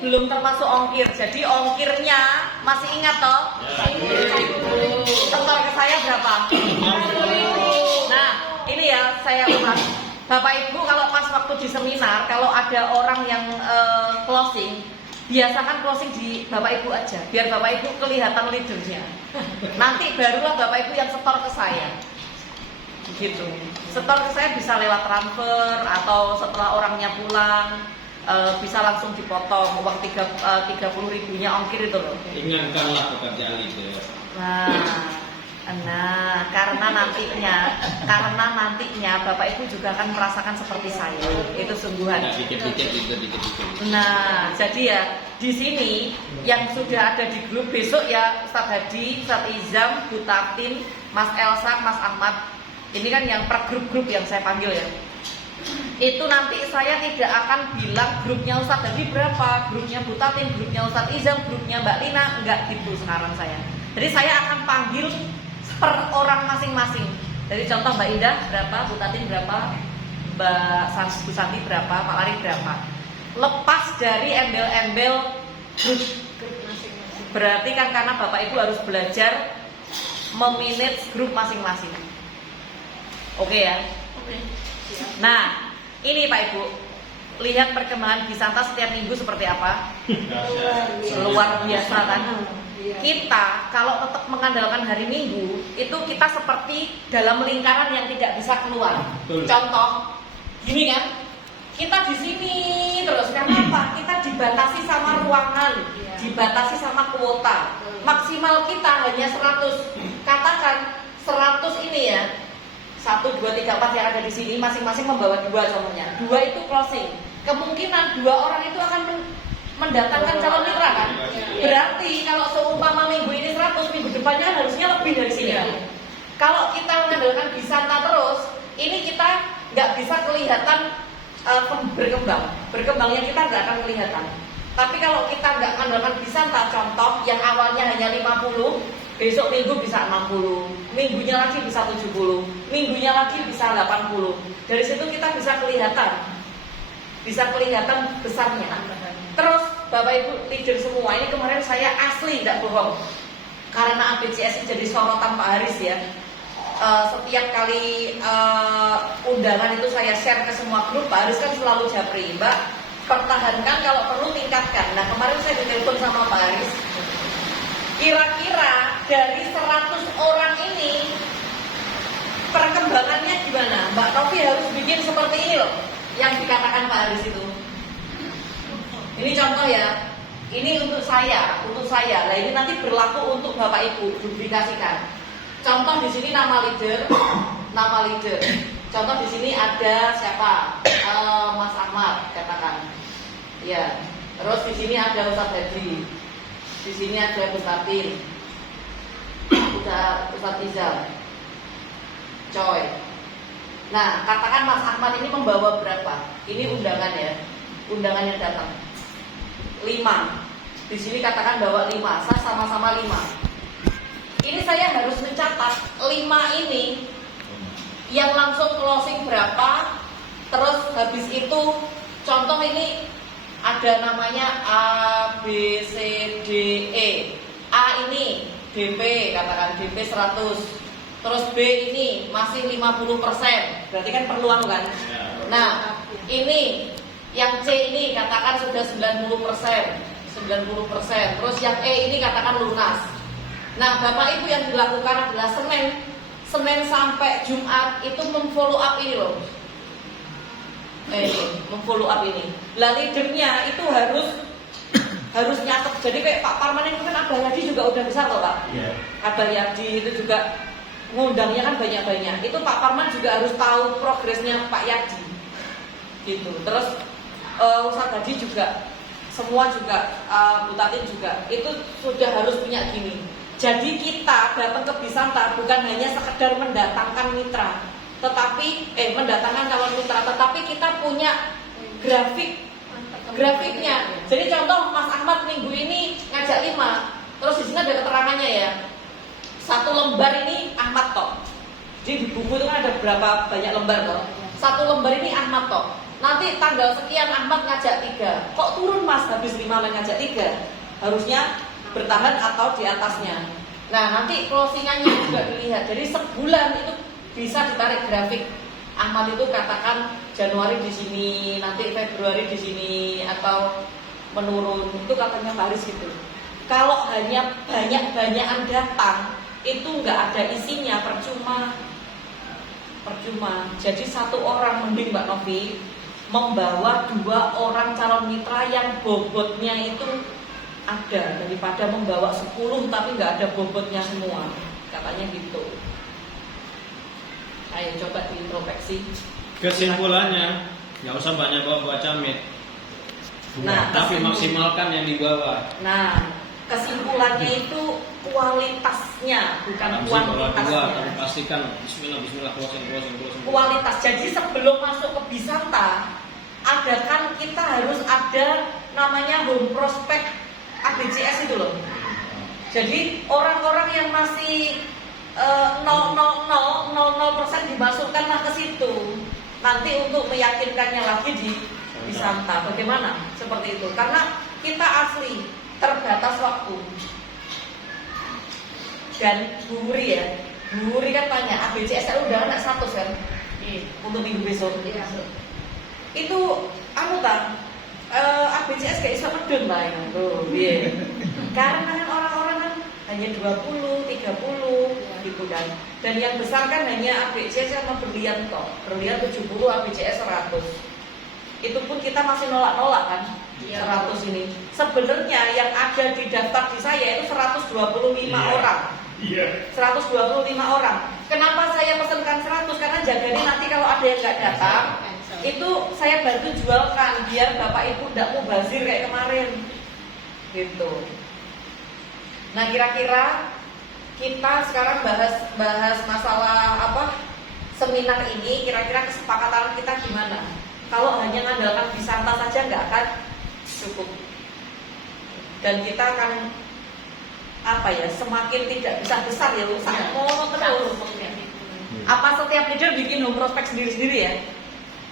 belum termasuk ongkir. Jadi ongkirnya masih ingat toh? Setor ke saya berapa? Nah, ini ya saya ulang. Bapak Ibu kalau pas waktu di seminar, kalau ada orang yang closing, biasakan closing di Bapak Ibu aja, biar Bapak Ibu kelihatan leadernya. Nanti barulah Bapak Ibu yang setor ke saya. Gitu. Setor ke saya bisa lewat transfer atau setelah orangnya pulang bisa langsung dipotong uang 30.000-nya ongkir itu loh. Ingatkanlah pekerjaan leader. Nah, karena nantinya Bapak Ibu juga akan merasakan seperti saya. Itu sungguhan. Dikit-dikit. Nah, jadi ya di sini yang sudah ada di grup besok ya Ustadz Hadi, Ustadz Izam, Bu Tatin, Mas Elsa, Mas Ahmad. Ini kan yang per grup-grup yang saya panggil ya. Itu nanti saya tidak akan bilang grupnya Ustadz Hadi berapa, grupnya Bu Tatin, grupnya Ustadz Izam, grupnya Mbak Lina, enggak gitu sekarang saya. Jadi saya akan panggil per orang masing-masing. Jadi contoh Mbak Indah berapa, Bu Tatin berapa, Bu Santi berapa, Pak Lari berapa. Lepas dari embel-embel grup masing-masing. Berarti kan karena Bapak Ibu harus belajar memanage grup masing-masing. Oke ya? Oke. Nah, ini Pak Ibu, lihat perkembangan Bisanta setiap minggu seperti apa? Luar biasa kan? Kita kalau tetap mengandalkan hari Minggu, itu kita seperti dalam lingkaran yang tidak bisa keluar. Contoh, gini kan? Kita di sini terus, karena apa? Kita dibatasi sama ruangan, dibatasi sama kuota. Maksimal kita hanya 100. Katakan 100 ini ya. 1, 2, 3, 4 yang ada di sini masing-masing membawa 2 contohnya. 2 itu closing. Kemungkinan 2 orang itu akan mendatangkan calon mitra kan? Berarti kalau seumpama minggu ini 100, minggu depannya kan harusnya lebih dari sini. Kalau kita mengandalkan Bisanta terus, ini kita nggak bisa kelihatan berkembang. Berkembangnya kita nggak akan kelihatan. Tapi kalau kita nggak mengandalkan Bisanta, contoh yang awalnya hanya 50, besok minggu bisa 60, minggunya lagi bisa 70, minggunya lagi bisa 80. Dari situ kita bisa kelihatan besarnya. Terus Bapak Ibu leader semua, ini kemarin saya asli tidak bohong, karena ABCS jadi sorotan Pak Haris ya. Setiap kali undangan itu saya share ke semua grup, Pak Haris kan selalu japri, Mbak pertahankan, kalau perlu tingkatkan. Nah kemarin saya ditelepon sama Pak Haris, kira-kira dari 100 orang ini perkembangannya gimana? Mbak Novi harus bikin seperti ini loh, yang dikatakan Pak Haris itu. Ini contoh ya, ini untuk saya. Nah ini nanti berlaku untuk Bapak Ibu, duplikasikan. Contoh di sini nama leader. Contoh di sini ada siapa? Mas Ahmad katakan. Ya. Terus di sini ada Ustadz Hadi. Di sini ada Bu Tatin, Ustadz Izam, Coy. Nah, katakan Mas Ahmad ini membawa berapa? Ini undangan ya, undangan yang datang 5. Di sini katakan bawa 5, saya sama-sama 5. Ini saya harus mencatat 5 ini yang langsung closing berapa. Terus habis itu contoh ini ada namanya A, B, C, D, E. A ini DP, katakan DP 100. Terus B ini masih 50%. Berarti kan perluan kan? Nah, ini yang C ini katakan sudah 90%. Terus yang E ini katakan lunas. Nah, Bapak Ibu yang dilakukan adalah Senin sampai Jumat itu memfollow up ini loh. Memfollow up ini. Lah leadernya itu harus nyatet. Jadi kayak Pak Parman itu kan Abah Yadi juga udah besar loh Pak. Yeah. Abah Yadi itu juga ngundangnya kan banyak-banyak. Itu Pak Parman juga harus tahu progresnya Pak Yadi. Gitu. Terus Ustadz Hadi juga, semua juga, Bu Tatin juga. Itu sudah harus punya gini. Jadi kita datang ke Bisanta bukan hanya sekedar mendatangkan mitra, tetapi mendatangkan calon mitra, tetapi kita punya grafiknya. Jadi contoh Mas Ahmad minggu ini ngajak 5, terus di sini ada keterangannya ya. 1 lembar ini Ahmad toh. Jadi di buku itu kan ada berapa banyak lembar toh. 1 lembar ini Ahmad toh. nanti tanggal sekian Ahmad ngajak 3, kok turun Mas habis 5 ngajak 3, harusnya bertahan atau di atasnya. Nah nanti closingannya juga dilihat, jadi sebulan itu bisa ditarik grafik. Ahmad itu katakan Januari di sini, nanti Februari di sini, atau menurun, itu katanya Paris gitu. Kalau hanya banyak-banyakan datang, itu nggak ada isinya, percuma. Jadi satu orang, mending Mbak Novi membawa 2 orang calon mitra yang bobotnya itu ada, daripada membawa 10 tapi nggak ada bobotnya semua, katanya gitu. Ayo coba diintrospeksi. Kesimpulannya, nggak usah banyak bawa camit. Nah, tapi maksimalkan yang dibawa. Nah, kesimpulannya itu kualitasnya, bukan kuantitasnya. Tapi pastikan Bismillah closing. Kualitas. Jadi sebelum masuk ke Bisanta, kan kita harus ada namanya home prospect ABCS itu loh. Jadi orang-orang yang masih 0,0000% dimasukkanlah ke situ. Nanti untuk meyakinkannya lagi di Bisanta. Bagaimana? Seperti itu. Karena kita asli terbatas waktu. Dan Bu Wuri kan tanya, ABCS udah anak 100 kan? Untuk minggu besok. Itu ABCS gak bisa medun lah ya. Tuh, karena kan orang-orang kan hanya 20, 30 gitu kan. Dan yang besar kan hanya ABCS sama berlian toh. Berlian 70, ABCS 100. Itu pun kita masih nolak-nolak kan. 100 ini. Sebenarnya yang ada di daftar di saya itu 125 orang. 125 orang. Kenapa saya pesankan 100? Karena jaganya nanti kalau ada yang nggak datang, itu saya bantu jualkan biar bapak ibu tidak mau bazir kayak kemarin, gitu. Nah kira-kira kita sekarang bahas masalah seminar ini. Kira-kira kesepakatan kita gimana? Kalau hanya mengandalkan Bisanta saja nggak akan cukup, dan kita akan semakin tidak bisa besar ya, sangat mono terus. Apa setiap leader bikin home prospect sendiri-sendiri ya?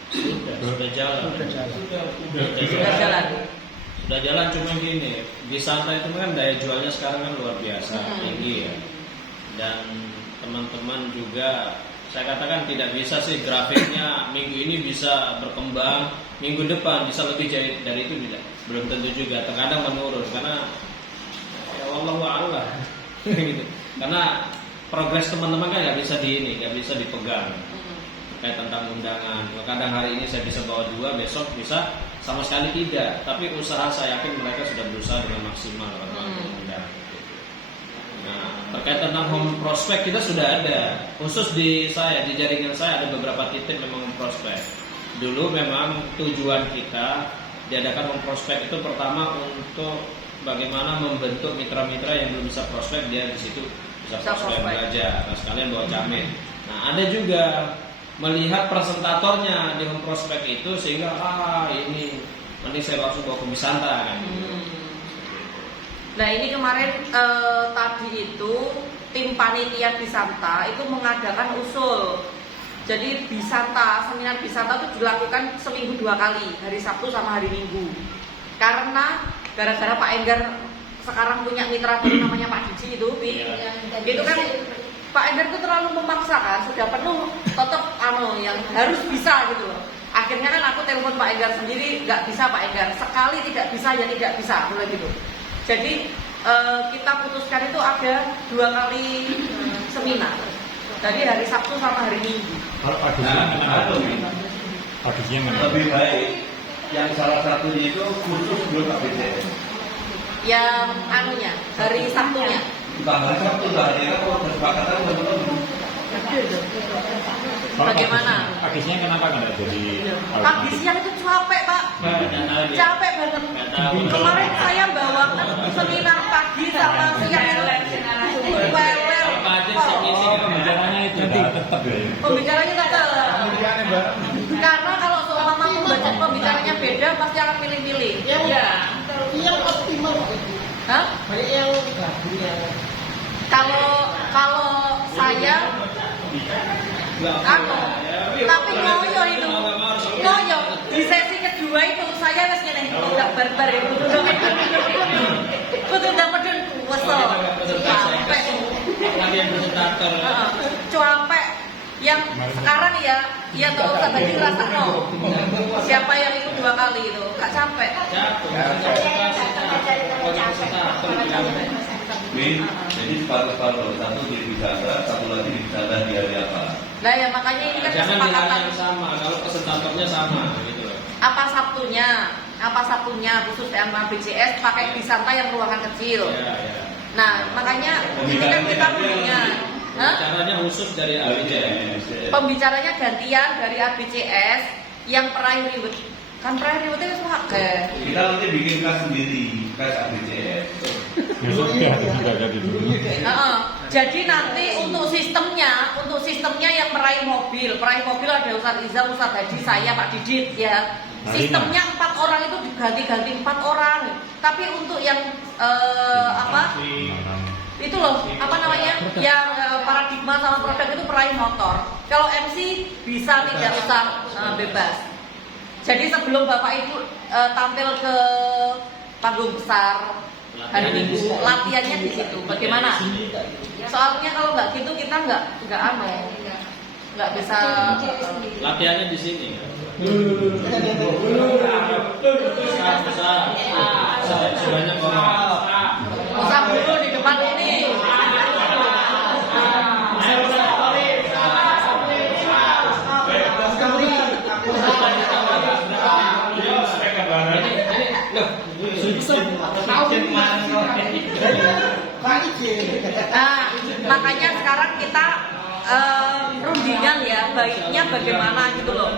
Sudah jalan. Cuma gini, Bisanta itu kan daya jualnya sekarang kan luar biasa tinggi ya. Dan teman-teman juga saya katakan tidak bisa sih grafiknya minggu ini bisa berkembang, minggu depan bisa lebih dari itu, tidak, belum tentu juga. Terkadang menurun karena wallahu a'lam gitu. Karena progres teman-teman kan nggak bisa dipegang. Kayak tentang undangan, kadang hari ini saya bisa bawa 2, besok bisa sama sekali tidak. Tapi usaha saya yakin mereka sudah berusaha dengan maksimal undang. Nah, terkait tentang home prospect kita sudah ada. Khusus di jaringan saya ada beberapa titik memang home prospect. Dulu memang tujuan kita diadakan home prospect itu pertama untuk bagaimana membentuk mitra-mitra yang belum bisa prospek, dia di situ bisa prospek belajar. Nah, sekalian bawa camit. Nah, ada juga melihat presentatornya di home prospect itu sehingga ini nanti saya langsung bawa ke Bisanta kan. Nah ini kemarin tadi itu tim panitia Bisanta itu mengadakan usul. Jadi seminar Bisanta itu dilakukan seminggu 2 kali, hari Sabtu sama hari Minggu. Karena gara-gara Pak Enggar sekarang punya mitra baru namanya Pak Diji itu, itu kan Pak Enggar itu terlalu memaksa kan, sudah penuh tetap yang harus bisa gitu loh. Akhirnya kan aku telepon Pak Enggar sendiri, nggak bisa Pak Enggar, sekali tidak bisa ya tidak bisa, mulai gitu. Jadi kita putuskan itu ada 2 kali seminar. Jadi hari Sabtu sama hari Minggu. Kalau audisinya lebih baik yang salah satunya itu khusus belum ABCS. Yang hari Sabtunya. Bukan hari Sabtu, hari itu kesepakatan teman-teman. Bagaimana? Audisinya kenapa nggak jadi? Pagi siang itu capek Pak. Capek banget. Kemarin saya bawakan seminar pagi sama siang weler. Pembicaranya itu tetap ya. Pembicaranya tetap. Karena kalau seumpama membaca pembicaranya beda pasti akan pilih-pilih. Iya. Yang optimal itu. Hah? Banyak yang bagus ya. Kalau saya tapi ngoyo itu. Ngoyo. Di kedua itu saya wis ngene, udah barbar itu. Kudu udah pedun wesel. Capek. Lagi yang presentator. Capek. Yang sekarang ya tahu tadi ngerasakno. Siapa yang ikut 2 kali itu, gak capek. Jadi separuh-separuh, satu di Wisata, satu lagi di Wisata di hari apa? Nah ya makanya ini kan Jangan di hari kesepakatan. yang sama, kalau presentatornya sama gitu loh. Apa Sabtunya khusus sama BCS pakai Wisata yang ruangan kecil. Ya. Nah makanya ini kan kita rundingan. Caranya khusus dari ABCS. Pembicaranya gantian dari ABCS yang peraih ribet. Kan peraih ribetnya semua ke. Kita nanti bikin kelas sendiri, kelas ABCS. Ya sudah, juga jadi dulu. Jadi nanti untuk sistemnya yang peraih mobil ada Ustadz Izam, Ustadz Hadi, saya Pak Didit ya. Sistemnya 4 orang itu diganti-ganti 4 orang. Tapi untuk yang itu loh, apa namanya, yang paradigma sama produk itu peraih motor. Kalau MC bisa tidak usah bebas. Jadi sebelum Bapak Ibu tampil ke panggung besar hari Minggu, latihannya di situ. Bagaimana? Soalnya kalau nggak gitu kita nggak bisa. Latihannya di sini. Sebanyak orang. Usah dulu di depan ini. Nah, makanya sekarang kita rundingan ya, baiknya bagaimana gitu loh.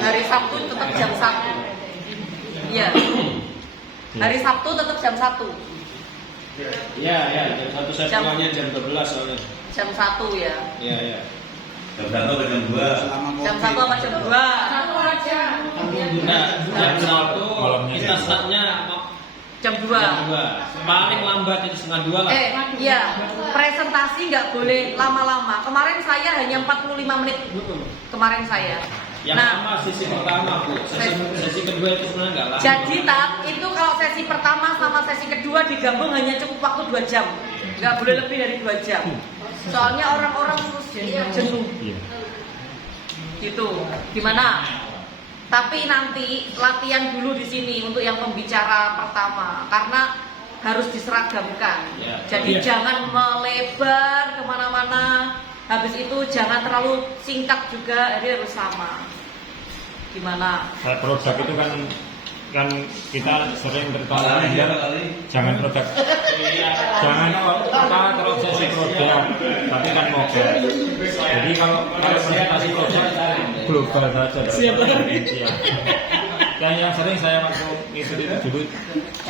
Hari Sabtu tetap jam 1. Iya. Hari Sabtu tetap jam 1. Iya, jam 1 saya pulangnya jam 12 soalnya. Jam 1 ya. Iya. Jam 1 ke jam 2. Jam 1 apa jam 2? Nah, jam 1 kita startnya Jam 2. Paling lambat itu setengah 2 lah. Iya. Presentasi nggak boleh lama-lama. Kemarin saya hanya 45 menit. Kemarin saya. Yang lama sesi pertama Bu. Sesi kedua itu sebenarnya nggak lama. Jadi itu kalau sesi pertama sama sesi kedua digabung hanya cukup waktu 2 jam. Nggak boleh lebih dari 2 jam. Soalnya orang-orang terus jenuh. Gitu. Gimana? Tapi nanti latihan dulu di sini untuk yang pembicara pertama karena harus diseragamkan. Jadi jangan melebar kemana-mana. Habis itu jangan terlalu singkat juga, jadi harus sama. Gimana? Produk itu kan kita sering bertanya jangan produk, jangan kita terobsesi produk, tapi kan model. Jadi kalau presentasi produk global saja. Siapa Indonesia? Dan yang sering saya waktu itu dulu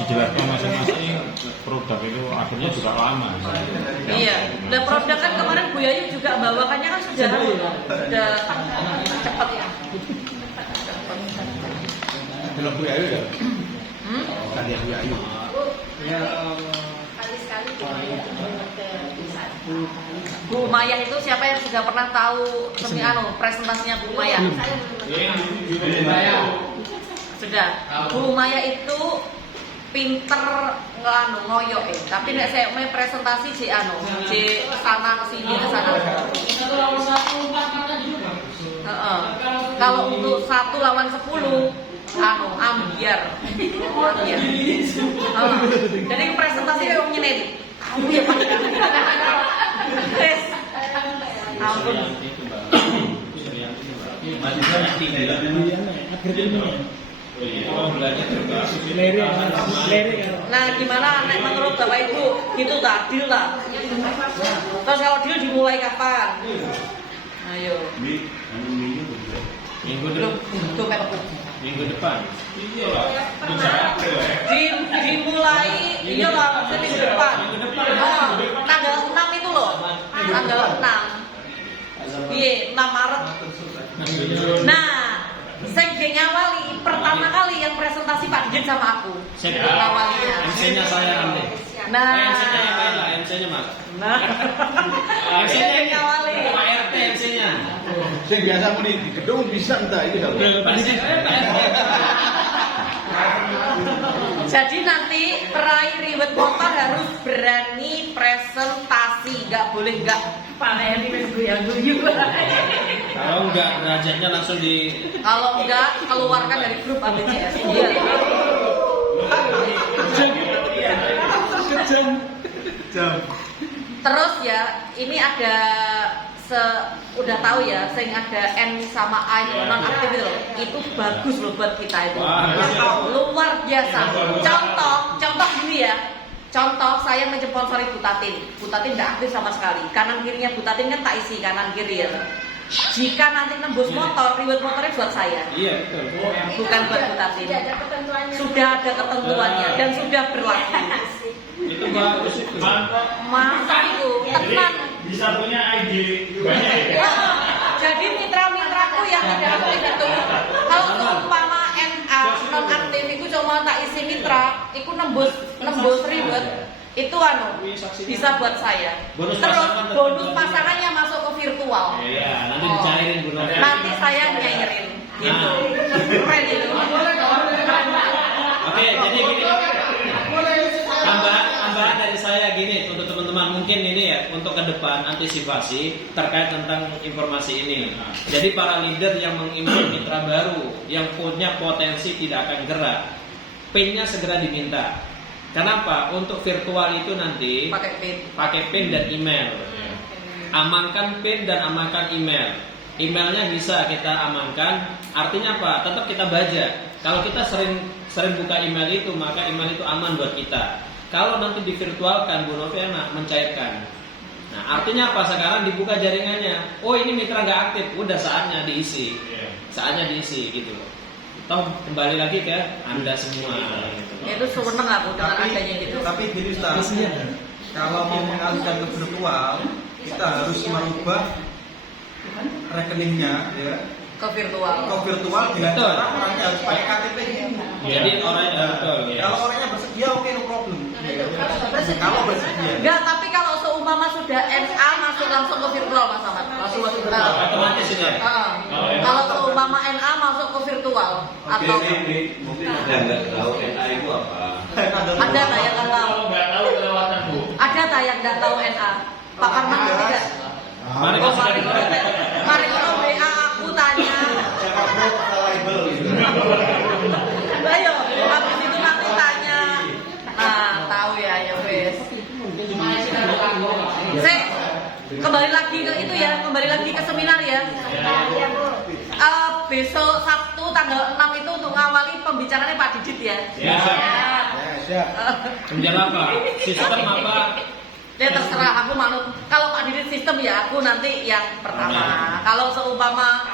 dijelaskan masing-masing produk itu akhirnya juga lama. Iya. Nah produk kan kemarin Bu Yayu juga bawakannya kan sudah cepat ya. Film Bu Yayu ya? Karya Bu Yayu. Bu Maya itu siapa yang sudah pernah tahu presentasinya Bu Maya? Sudah. Bu Maya itu pinter ngoyo tapi nek saya mau presentasi di sana kesini kesana. Kalau untuk 1 lawan 10 ambiar. Jadi presentasi yang nyeneni. Ya Pak. Ampun. Nah gimana menurut Bapak Ibu? Gitu tak deal lah. Terus kalau deal dimulai kapan? Ayo. Minggu depan. Dimulai iya lah minggu depan. Tanggal 6 itu loh. Tanggal 6. Iya, 6 Maret. Nah, saya ngawali pertama kali yang presentasi Pak Didit sama aku. Saya ngawalinya. MC-nya saya nanti. Nah, MC-nya yang lain lah, MC-nya Mas. Nah, MC-nya ngawali. Pak RT MC-nya. Sing biasa muni di gedung bisa entah itu dah. Jadi nanti peraih riwet motor harus berani presentasi, nggak boleh nggak panen ini guyu-guyu. Kalau enggak derajatnya langsung di Kalau nggak keluarkan dari grup ABCS. Iya. Terus ya, ini ada udah tahu ya, sing ada N sama A itu non aktif itu loh. Itu bagus loh buat kita itu. Luar biasa. Contoh gini ya. Contoh saya mensponsori Butatin. Butatin nggak aktif sama sekali. Kanan kirinya Butatin kan tak isi kanan kiri ya. Jika nanti nembus motor, reward motornya buat saya. Iya betul. Bukan buat Butatin. Tidak ada ketentuannya. Sudah ada ketentuannya dan sudah berlaku. Itu bagus itu. Masa itu tenan. Bisa punya ID banyak ya. Jadi mitra-mitraku yang tidak aktif itu, kalau seumpama NA non aktif, itu cuma tak isi mitra, itu nembus reward, itu bisa buat saya. Bonus Terus pasangan bonus tetap pasangannya masuk ke virtual. Iya, nanti dicairin Bu Novi. Nanti saya nyairin. Gitu. Keren itu. Oke, jadi gini. Tambahan dari saya gini untuk teman-teman, mungkin ini ya untuk ke depan antisipasi terkait tentang informasi ini. Jadi para leader yang mengimpor mitra baru yang punya potensi tidak akan gerak, PIN-nya segera diminta. Kenapa? Untuk virtual itu nanti pakai PIN dan email. Amankan PIN dan amankan email. Emailnya bisa kita amankan, artinya apa? Tetap kita baca. Kalau kita sering buka email itu, maka email itu aman buat kita. Kalau nanti divirtualkan, Bu Novi enak mencairkan. Nah, artinya apa? Sekarang dibuka jaringannya. Oh, ini mitra nggak aktif, udah saatnya diisi. Saatnya diisi gitu loh. Toh kembali lagi ke Anda semua. Gitu. Itu sewenang aku dengan adanya gitu. Tapi gini Ustaz, kalau mau mengalihkan ke virtual, kita harus merubah rekeningnya ya Ke virtual. dengan cara orangnya harus pakai KTP ini. Jadi orangnya betul ya. Kalau orangnya bersedia, oke, no problem. Kalau bersedia. Enggak, tapi kalau seumpama sudah NA masuk langsung ke virtual Mas Ahmad. Masuk virtual. Otomatis ini ya. Kalau seumpama NA masuk ke virtual atau Mungkin ada nggak tahu NA itu apa? ada nggak yang nggak tahu? Nggak tahu kelewatan Bu. Ada nggak yang nggak tahu NA? Pak Karman tidak? Mari Oh, kita mari kalau WA aku tanya. Ayo, habis itu nanti tanya. Nah, tahu ya wes. Kembali lagi ke itu ya, kembali lagi ke seminar ya. Besok Sabtu tanggal 6 itu untuk ngawali pembicaraannya Pak Didit ya. Ya. Kemudian apa? Sistem apa? Ya terserah, aku manut. Kalau Pak Didit sistem ya aku nanti yang pertama. Kalau seumpama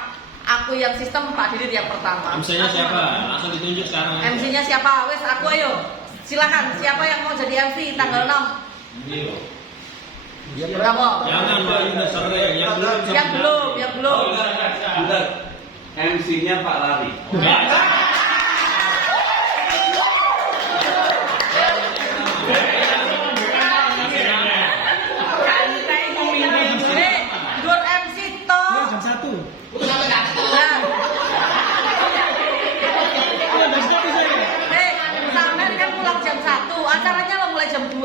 aku yang sistem, Pak Didit yang pertama. MC-nya siapa? Langsung ditunjuk sekarang. MC-nya siapa? Wes aku ayo. Silakan, siapa yang mau jadi MC tanggal 6? Kamu? Jangan Mbak Yunus sering, yang belum. Bukan. MC-nya Pak Lari. Gur MC toh. Jam 1. Sampai kan pulang jam 1, acaranya lo mulai jam 2.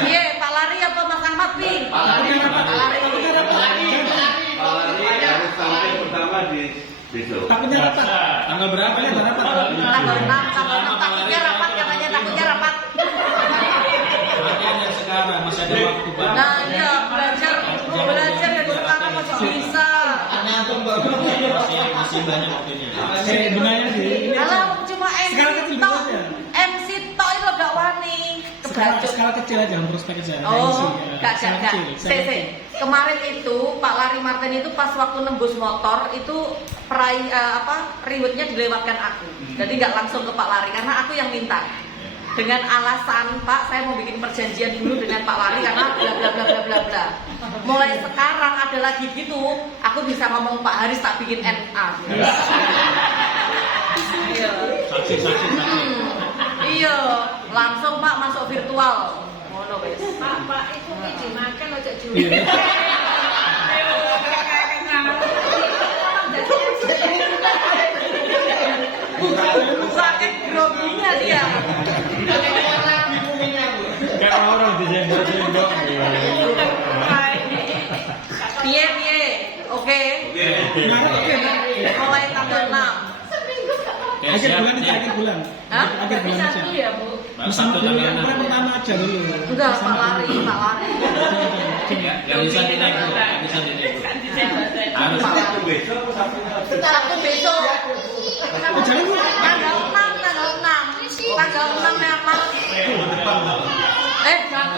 Piye, Pak Lari apa Mas Ahmad pi? Pak Lari harus sampai pertama di besok. Tanggal berapa ya? Tanggal 6, takutnya rapat. Makanya sekarang masih ada waktu banget. Nah iya, belajar ya sekarang masih bisa. Masih banyak waktunya. Kalau cuma MC tok itu lo gak wani. Skala kecil aja, prospek aja. Oh, gak. Kemarin itu Pak Lari Martin itu pas waktu nembus motor itu rewardnya dilewatkan aku. Jadi nggak langsung ke Pak Lari karena aku yang minta. Dengan alasan Pak saya mau bikin perjanjian dulu dengan Pak Lari karena bla bla. Mulai sekarang ada lagi gitu, aku bisa ngomong Pak Haris tak bikin NA. Saksi. Iya. Langsung Pak masuk virtual. Ngono wis. Pak itu dimakan aja jujur. Iya. Sakit groginya dia. Kan orang di sendok-sendok. Piye. Oke. Mulai tanggal 6. Oke, Akhir siap bulan itu nih. akhir bulan. Hah? Akhir bulan aja. Satu ya, Bu. Baru Sabtu tanggal Yang 6. pertama aja dulu. Enggak, Pak lari. Yang bisa dinego, yang bisa dinego. Harus Sabtu besok atau Sabtu? Sabtu besok. Jangan Bu. Tanggal 6. Tanggal 6 Maret.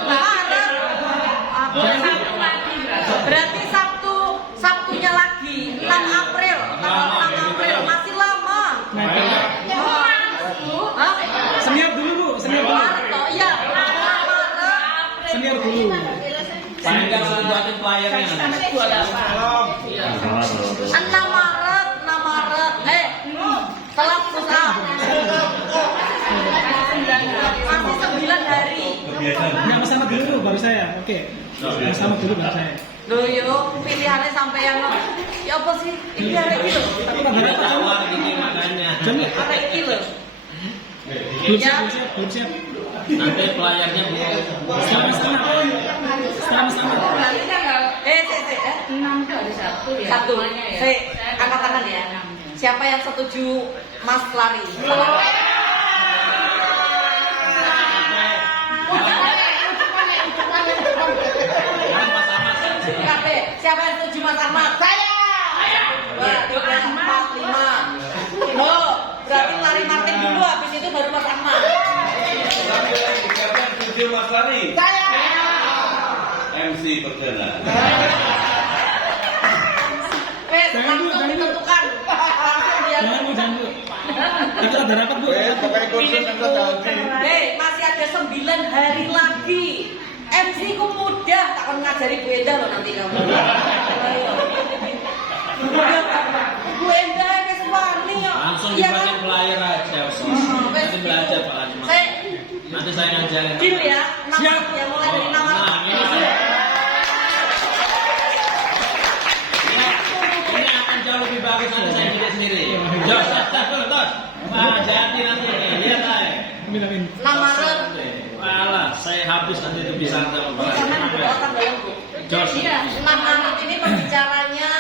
Maret. Berarti Sabtunya lagi 6 April. Tanggal 6 April masih lama. Hah? Senior dulu Bu, senior dulu. Maret toh? Iya. Maret. Senior dulu. Saya nggak suruh buatin flyernya. 6 Maret. Telat pusat. Masih 9 hari. Nggak bersama dulu baru saya. Oke. Bersama dulu baru saya. Loh yo, pilihannya sampai yang ya apa sih? Ini arek iki lho. Udah tawar gini makanya. Arek iki lho. Belum siap. Nanti flyernya Sama-sama. Berarti tanggal Sik. 6 itu hari Sabtu ya. Satu. Semuanya ya. Sik, angkat tangan ya. Siapa yang setuju Mas lari? Kabeh. Siapa yang setuju Mas Ahmad? Saya. 2, 3, 4, 5. No, berarti lari Martin dulu, habis itu baru Mas Ahmad. Siapa yang setuju Mas Lari? Saya. MC perdana. Wes, Jangan, Bu, langsung jangan, Bu. ditentukan. Langsung dia. Jangan Bu. Kita ada rapat Bu. Hei, masih ada 9 hari lagi. MC ku mudah, tak akan ngajari Bu Enda loh nanti kamu. Ayo. Bu Enda ke wani yo. langsung Iya dibuatin kan? flyer aja. Nanti belajar Pak Lajim. Nanti saya ngajarin. Deal ya. Siap. Ya mulai dari nama. Nah, ini akan jauh lebih bagus nanti saya bikin sendiri. Jos. Jadi nanti nih, lihat aja. Amin. 6 Maret. Walah, saya habis nanti itu bisa Jangan dibawakan dalam Bu. Jos. 6 Maret ini pembicaranya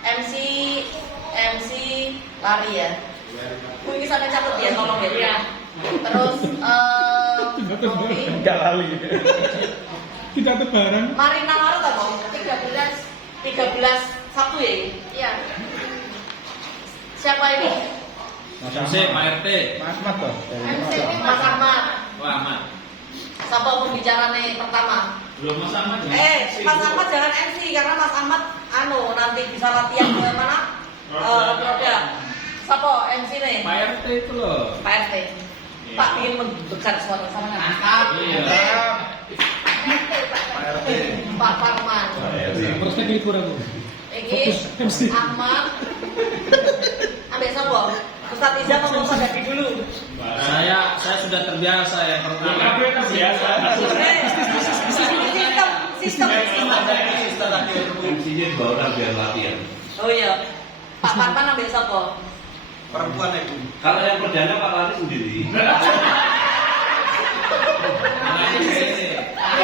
MC lari ya. Bu ini sampai catat ya, tolong ya. Terus Novi, Enggak lali. Kita tebaran. Marina Maret apa? 13 Sabtu ya ini? Iya. Siapa ini? MC Pak RT. Mas Mat toh. MC ini Mas Ahmad. Wah, Mat. Siapa pembicaranya pertama? Belum Mas Ahmad. Mas Ahmad jangan MC karena Mas Ahmad nanti bisa latihan ke mana? Produk. Siapa MC nih? Pak RT itu loh. Pak RT. Pak ingin mendekat suara sama kan? Iya. Pak Parman. Prospek libur aku. Iki Ahmad. Ambek sapa? Ustaz Iza mau Ustaz Dadi dulu. Saya sudah terbiasa yang pertama. Sistem. MC-nya dibawa orang biar latihan. Oh iya. Pak Parman ambek sapa? Perempuan itu. Kalau yang perdana Pak Lari sendiri.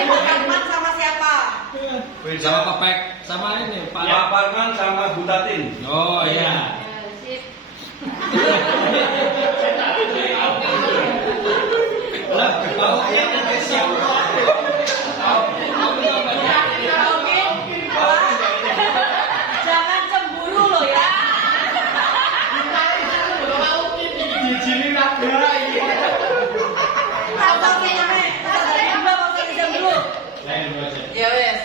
Pak Parman sama siapa? Sama Pak Pek, sama ini Pak. Pak Parman sama Bu Tatin. Oh iya. Sip. Lah, tahu ini siapa? Oke. Jangan cemburu loh ya. Ya wes.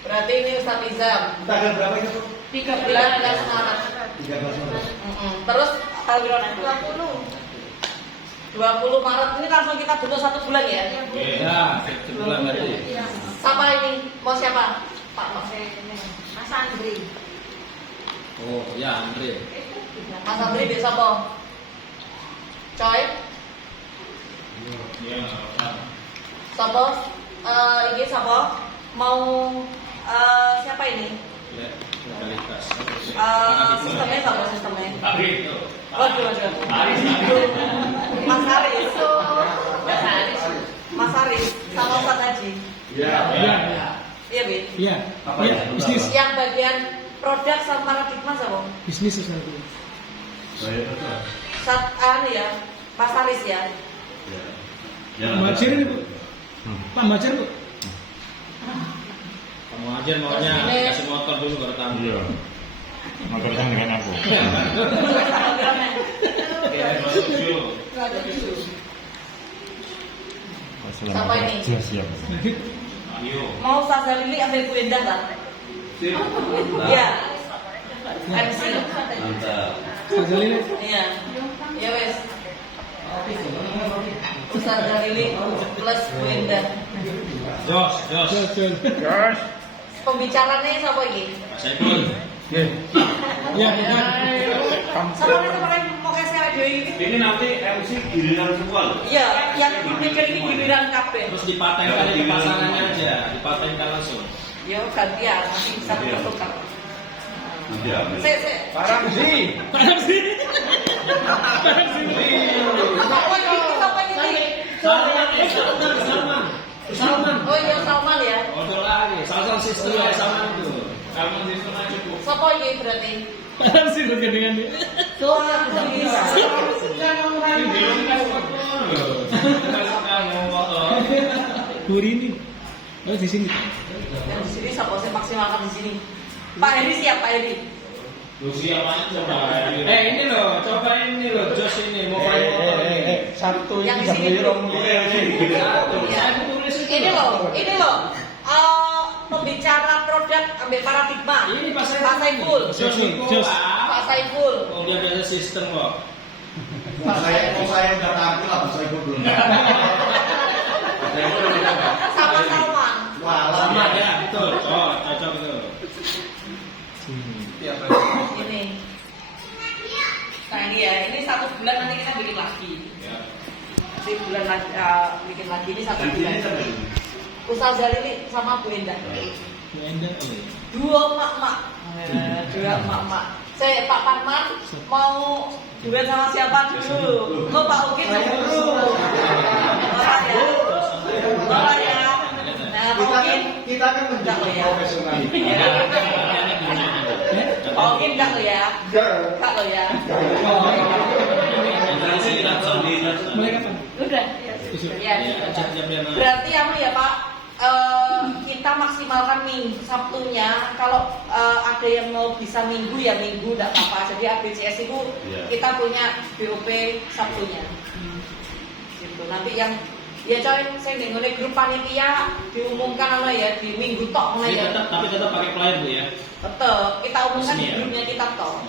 Berarti ini Ustaz Izam. Tanggal berapa itu? 13 Maret. 13 Maret. Terus tanggal berapa? 20 Maret ini langsung kita butuh 1 bulan ya. Iya, sebulan tadi. Siapa ini? Mau siapa? Pak Mas. Mas Andri. Oh ya, Andre. Mas Andri bisa apa? Coy. Iya. Sopo, ini sopo mau siapa ini? Legalitas. Sistemnya sopo sistemnya? Tapi itu. Waduh. Mas Haris. Mas Haris, sama Ustaz Haji. Iya, Bin. Iya. Apa ya? Bisnis. Yang bagian produk sama paradigma siapa? Bisnis sesuatu. Saya tetap. Ya, Mas Haris ya. Ya. Pak Majer ini, Bu. Pak Majer, Bu. Kamu aja maunya kasih motor dulu baru tamu. Iya. Motornya dengan aku. Siapa ini? Siap. Ayo. Mau Ustaz Lili ambil Bu Endah kan? Sip. Iya. MC. Mantap. Ustaz ini. Iya. Ya wes. Ustaz Lili plus Bu Endah. Jos. Jual. Pembicaranya siapa ini? Pak Saiful. Iya, iya. Siapa yang mau kasih radio ini? Ini nanti MC giliran semua loh. Iya, yang dipikir ini giliran kabeh. Terus dipatenkan di pasarannya aja, dipatenkan langsung. Yo gantian, nanti bisa bertukar. Iya. Sik. Parang sih. Siapa ini? Salman. Oh iya Salman ya. Odol lagi. Salman sistemnya Salman itu. Salman sistemnya cukup. Siapa ini berarti? Parang sih dengan ini. Tua bisa. Buri ini. Oh, di sini. Yang di sini siapa sih maksimalkan di sini? Pak Heri siap Pak Heri. Lu siapanya coba. Ini loh, coba ini loh, Jos ini mau main motor ini. Satu Yang di sini. Saya tulis itu. Ini loh. Pembicara produk ambil paradigma. Ini Pak Pak Saiful. Jos itu, Jos. Pak. Pak Saiful. Oh, dia biasa sistem kok. Saya udah tampil lah, saya belum. Sama Salman. Sama ya, betul. Oh, cocok itu. Ini. Nah ini ya, ini 1 bulan nanti kita bikin lagi. Ya. Nanti bulan lagi bikin lagi ini 1 bulan. Ustaz Zalili sama Bu Endah. Dua emak-emak. Saya Pak Parman mau duet sama siapa dulu? Kok Pak Ukin dulu? Bapak ya. Nah, Pak Ukin Kita kan menjadi profesional. Pak Ukin enggak lo ya? Enggak lo ya? Mereka kan. Udah. Ya. Berarti ya Pak, kita maksimalkan minggu Sabtunya. Kalau ada yang mau bisa minggu ya minggu enggak apa-apa. Jadi ABCS itu kita punya BOP Sabtunya. Gitu. Nanti yang ya coy, saya ngene grup panitia diumumkan ya di minggu tok ya. Tapi tetap pakai flyer Bu ya. Betul, kita umumkan di Resmi ya? grupnya kita toh.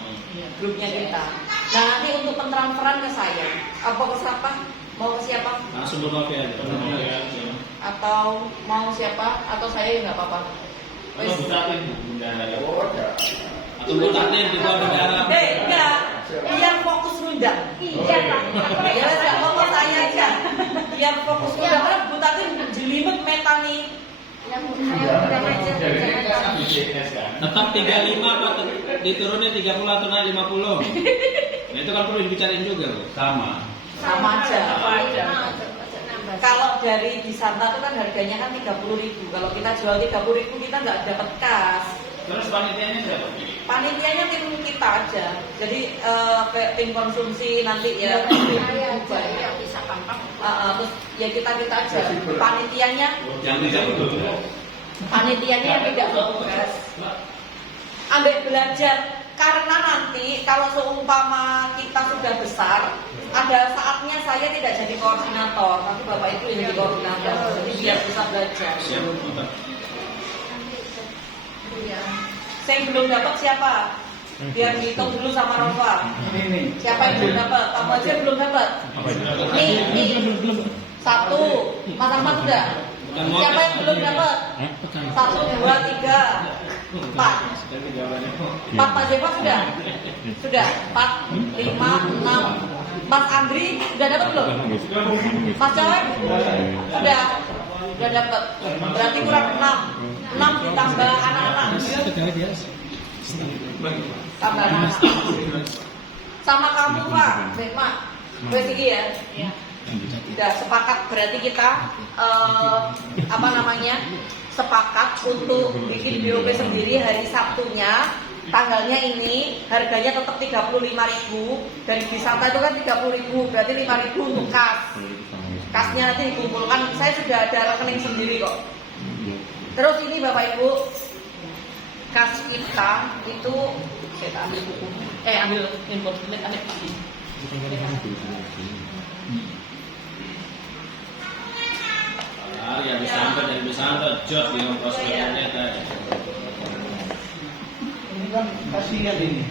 Grupnya kita. Nah nanti untuk pentransferan ke saya, apa ke siapa? Mau ke siapa? Langsung berkopi aja. Atau mau siapa? Atau saya nggak apa-apa. Atau butatin bunda. Atau butatin di luar negara. Enggak. Biar fokus ngundang. Iya Pak. Ya nggak apa-apa saya aja. Biar fokus ngundang. Karena butatin jelimet metani. Yang udah aja. Tetap 35 apa diturunin 30 atau naik 50. Nah itu kan perlu dibicarain juga loh. Sama. Sama aja. Kalau dari di Santa itu kan harganya kan 30.000. Kalau kita jual 30.000 kita nggak dapat kas. Terus panitianya siapa? Panitianya tim kita aja. Jadi kayak tim konsumsi nanti ya. Saya bisa gampang. Terus ya kita aja. Panitianya Yang tidak betul. Panitianya yang tidak bertugas. Ambil belajar karena nanti kalau seumpama kita sudah besar, ada saatnya saya tidak jadi koordinator, tapi bapak itu yang jadi koordinator. Jadi biar bisa belajar. Siap. Saya belum dapat siapa? Biar dihitung dulu sama Rafa. Siapa yang belum dapat? Kamu aja belum dapat. Nih. 1, Mas Ahmad sudah. Siapa yang belum dapat? 1, 2, 3, 4. 4 Pak Jeva sudah? Sudah. 4, 5, 6, Mas Andri udah dapat belum? Mas Cawek udah dapat. Berarti kurang 6 ditambah anak-anak. Tambah anak. Sama kamu Pak, Mak. Wes iki ya. Udah sepakat berarti kita sepakat untuk bikin BOP sendiri hari Sabtunya. Tanggalnya ini harganya tetap 35.000 dari wisata itu kan 30.000 berarti 5.000 untuk kas. Kasnya nanti dikumpulkan. Saya sudah ada rekening sendiri kok. Terus ini Bapak Ibu, kas kita itu saya ambil buku. Ambil info ambil lagi. Yang bisa dan bisa jod di prospeknya tadi. Kasihan ini.